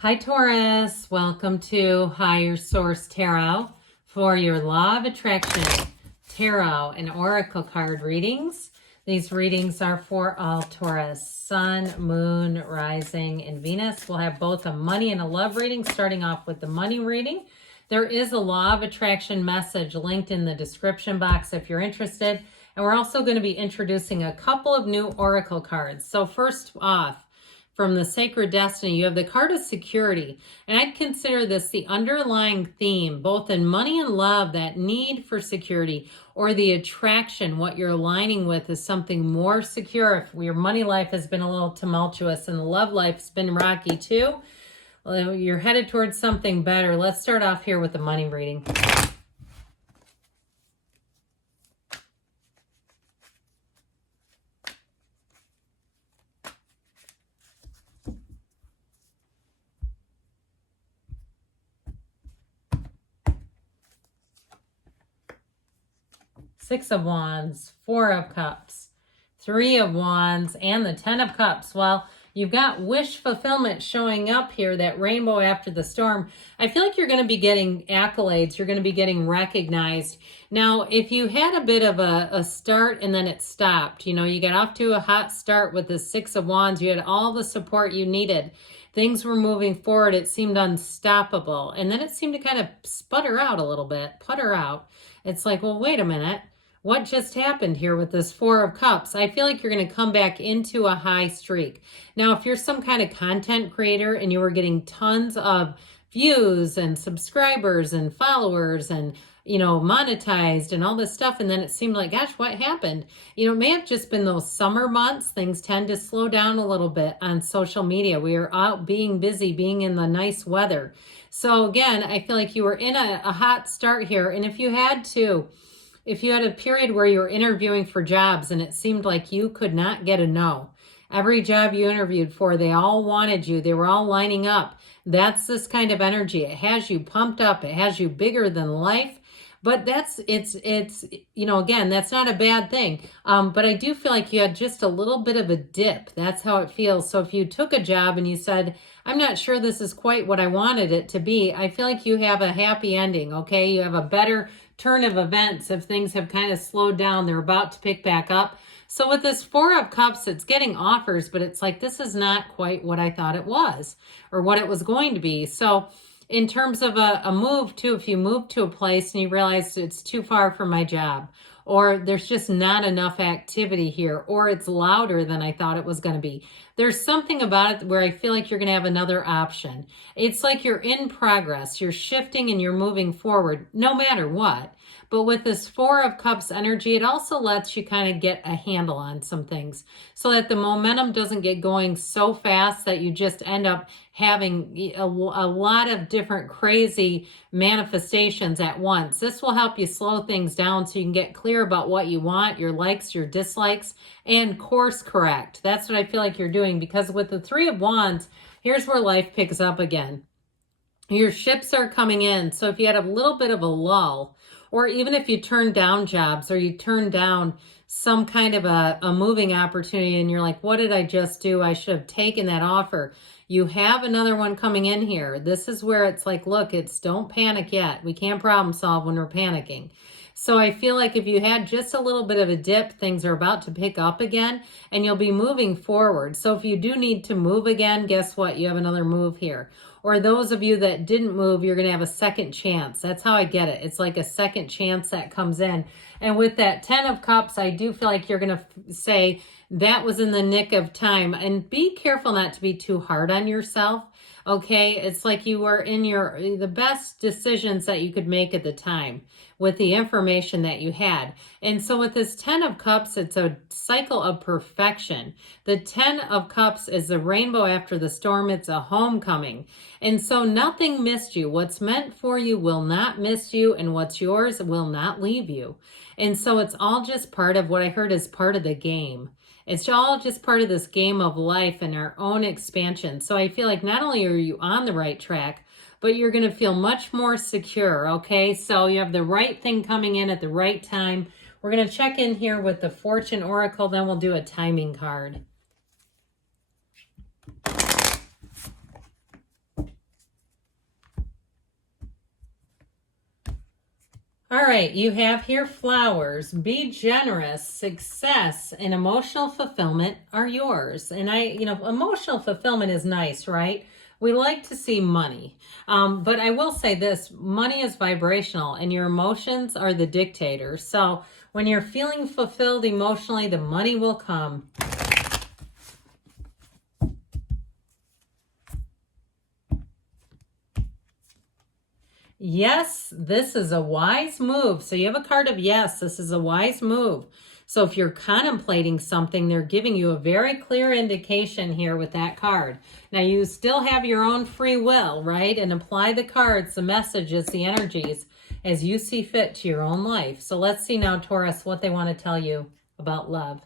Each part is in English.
Hi Taurus, welcome to Higher Source Tarot for your Law of Attraction Tarot and Oracle card readings. These readings are for all Taurus, Sun, Moon, Rising, and Venus. We'll have both a money and a love reading, starting off with the money reading. There is a Law of Attraction message linked in the description box if you're interested. And we're also going to be introducing a couple of new Oracle cards. So first off, from the Sacred Destiny, you have the card of security. And I'd consider this the underlying theme, both in money and love, that need for security, or the attraction, what you're aligning with is something more secure. If your money life has been a little tumultuous and the love life's been rocky too, well, you're headed towards something better. Let's start off here with the money reading. Six of Wands, Four of Cups, Three of Wands, and the Ten of Cups. Well, you've got wish fulfillment showing up here, that rainbow after the storm. I feel like you're going to be getting accolades. You're going to be getting recognized. Now, if you had a bit of a start and then it stopped, you know, you got off to a hot start with the Six of Wands. You had all the support you needed. Things were moving forward. It seemed unstoppable. And then it seemed to kind of sputter out a little bit, putter out. It's like, well, wait a minute. What just happened here with this Four of Cups? I feel like you're going to come back into a high streak. Now, if you're some kind of content creator and you were getting tons of views and subscribers and followers and, you know, monetized and all this stuff, and then it seemed like, gosh, what happened? You know, it may have just been those summer months. Things tend to slow down a little bit on social media. We are out being busy, being in the nice weather. So again, I feel like you were in a hot start here. And if you had a period where you were interviewing for jobs and it seemed like you could not get a no, every job you interviewed for, they all wanted you, they were all lining up. That's this kind of energy. It has you pumped up. It has you bigger than life. But it's you know, again, that's not a bad thing. But I do feel like you had just a little bit of a dip. That's how it feels. So if you took a job and you said, I'm not sure this is quite what I wanted it to be, I feel like you have a happy ending, okay? You have a better turn of events if things have kind of slowed down. They're about to pick back up. So with this Four of Cups, it's getting offers, but it's like, this is not quite what I thought it was or what it was going to be. So in terms of a move too, if you move to a place and you realize it's too far from my job, or there's just not enough activity here, or it's louder than I thought it was going to be, there's something about it where I feel like you're going to have another option. It's like you're in progress, you're shifting and you're moving forward no matter what. But with this Four of Cups energy, it also lets you kind of get a handle on some things so that the momentum doesn't get going so fast that you just end up having a lot of different crazy manifestations at once. This will help you slow things down so you can get clear about what you want, your likes, your dislikes, and course correct. That's what I feel like you're doing, because with the Three of Wands, here's where life picks up again. Your ships are coming in. So if you had a little bit of a lull, or even if you turn down jobs or you turn down some kind of a moving opportunity and you're like, what did I just do? I should have taken that offer. You have another one coming in here. This is where it's like, look, it's don't panic yet. We can't problem solve when we're panicking. So I feel like if you had just a little bit of a dip, things are about to pick up again and you'll be moving forward. So if you do need to move again, guess what? You have another move here. Or those of you that didn't move, you're going to have a second chance. That's how I get it. It's like a second chance that comes in. And with that Ten of Cups, I do feel like you're going to say that was in the nick of time. And be careful not to be too hard on yourself. Okay, it's like you were in the best decisions that you could make at the time with the information that you had. And so with this Ten of Cups, it's a cycle of perfection. The Ten of Cups is the rainbow after the storm. It's a homecoming. And so nothing missed you. What's meant for you will not miss you, and what's yours will not leave you. And so it's all just part of what I heard is part of the game. It's all just part of this game of life and our own expansion. So I feel like not only are you on the right track, but you're going to feel much more secure, okay? So you have the right thing coming in at the right time. We're going to check in here with the Fortune Oracle, then we'll do a timing card. right, you have here flowers. Be generous, success, and emotional fulfillment are yours. And emotional fulfillment is nice, right? We like to see money. But I will say this, money is vibrational and your emotions are the dictators. So when you're feeling fulfilled emotionally, the money will come. Yes, this is a wise move. So you have a card of yes, this is a wise move. So if you're contemplating something, they're giving you a very clear indication here with that card. Now you still have your own free will, right? And apply the cards, the messages, the energies as you see fit to your own life. So let's see now, Taurus, what they want to tell you about love.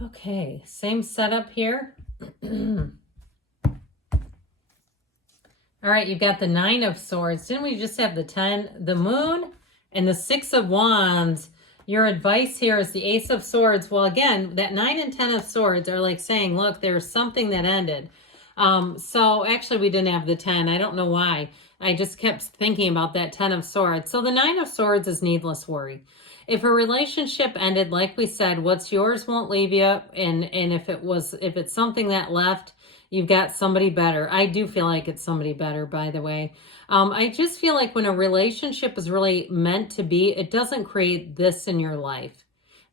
Okay, same setup here. All right, you've got the 9 of Swords. Didn't we just have the 10, the Moon, and the 6 of Wands? Your advice here is the Ace of Swords. Well, again, that 9 and 10 of Swords are like saying, look, there's something that ended. So actually we didn't have the 10. I don't know why. I just kept thinking about that 10 of Swords. So the 9 of Swords is needless worry. If a relationship ended, like we said, what's yours won't leave you. And if it's something that left, you've got somebody better. I do feel like it's somebody better, by the way. I just feel like when a relationship is really meant to be, it doesn't create this in your life.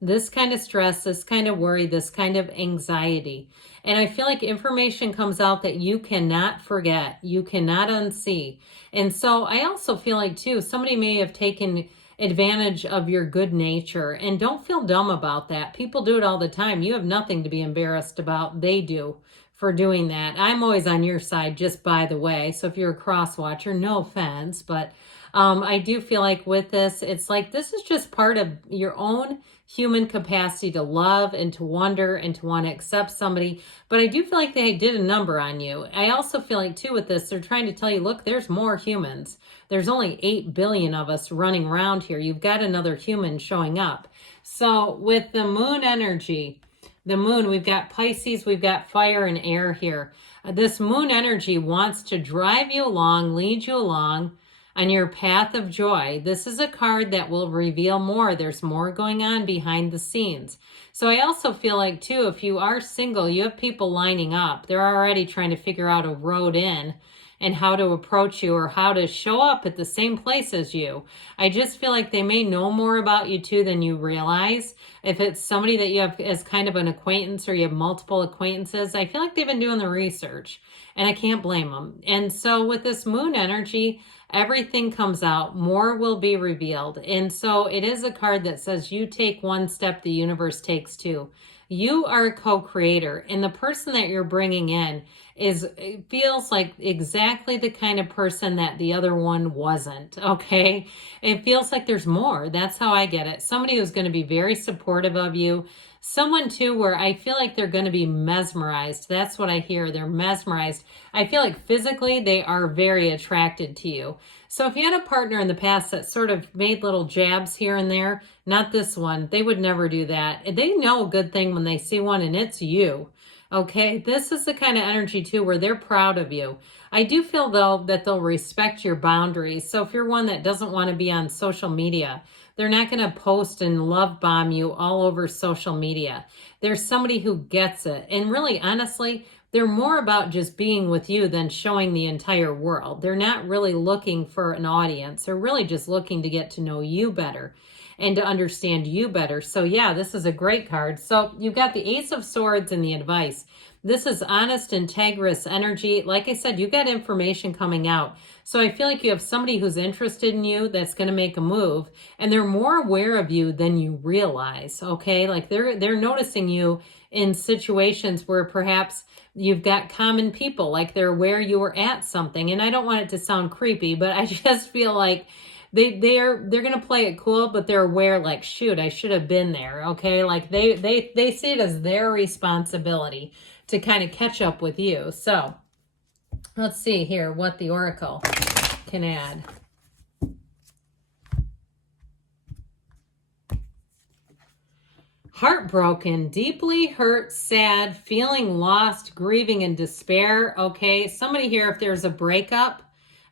This kind of stress, this kind of worry, this kind of anxiety. And I feel like information comes out that you cannot forget, you cannot unsee. And so I also feel like, too, somebody may have taken advantage of your good nature, and don't feel dumb about that. People do it all the time. You have nothing to be embarrassed about. They do for doing that. I'm always on your side, just by the way. So if you're a cross watcher, no offense, but I do feel like with this, it's like this is just part of your own human capacity to love and to wonder and to want to accept somebody. But I do feel like they did a number on you. I also feel like, too, with this, they're trying to tell you, look, there's more humans. There's only 8 billion of us running around here. You've got another human showing up. So with the moon energy, the moon, we've got Pisces, we've got fire and air here. This moon energy wants to drive you along, lead you along on your path of joy. This is a card that will reveal more. There's more going on behind the scenes. So I also feel like, too, if you are single, you have people lining up. They're already trying to figure out a road in and how to approach you or how to show up at the same place as you. I just feel like they may know more about you, too, than you realize. If it's somebody that you have as kind of an acquaintance or you have multiple acquaintances, I feel like they've been doing the research, and I can't blame them. And so with this moon energy, everything comes out, more will be revealed. And so it is a card that says you take one step, the universe takes two. You are a co-creator, and the person that you're bringing in feels like exactly the kind of person that the other one wasn't, okay? It feels like there's more. That's how I get it. Somebody who's going to be very supportive of you. Someone, too, where I feel like they're going to be mesmerized. That's what I hear. They're mesmerized. I feel like physically they are very attracted to you. So if you had a partner in the past that sort of made little jabs here and there, not this one. They would never do that. They know a good thing when they see one, and it's you. Okay, this is the kind of energy, too, where they're proud of you. I do feel, though, that they'll respect your boundaries. So if you're one that doesn't want to be on social media, they're not going to post and love bomb you all over social media. There's somebody who gets it. And really, honestly, they're more about just being with you than showing the entire world. They're not really looking for an audience. They're really just looking to get to know you better and to understand you better. So yeah, this is a great card. So you've got the Ace of Swords and the advice. This is honest, integrous energy. Like I said, you've got information coming out. So I feel like you have somebody who's interested in you that's going to make a move, and they're more aware of you than you realize, okay? Like they're noticing you in situations where perhaps you've got common people, like they're aware you were at something. And I don't want it to sound creepy, but I just feel like they're going to play it cool, but they're aware, like, shoot, I should have been there, okay? Like they see it as their responsibility to kind of catch up with you. So let's see here what the Oracle can add. Heartbroken, deeply hurt, sad, feeling lost, grieving, and despair. Okay, somebody here, if there's a breakup,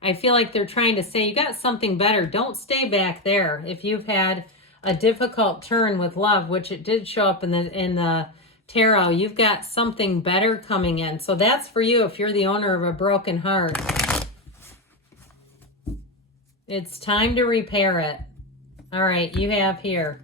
I feel like they're trying to say you got something better. Don't stay back there. If you've had a difficult turn with love, which it did show up in the tarot, you've got something better coming in. So that's for you if you're the owner of a broken heart. It's time to repair it. All right, you have here,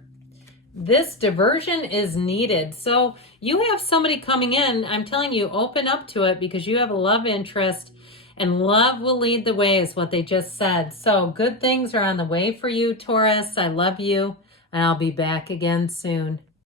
this diversion is needed. So you have somebody coming in. I'm telling you, open up to it because you have a love interest and love will lead the way is what they just said. So good things are on the way for you, Taurus. I love you and I'll be back again soon.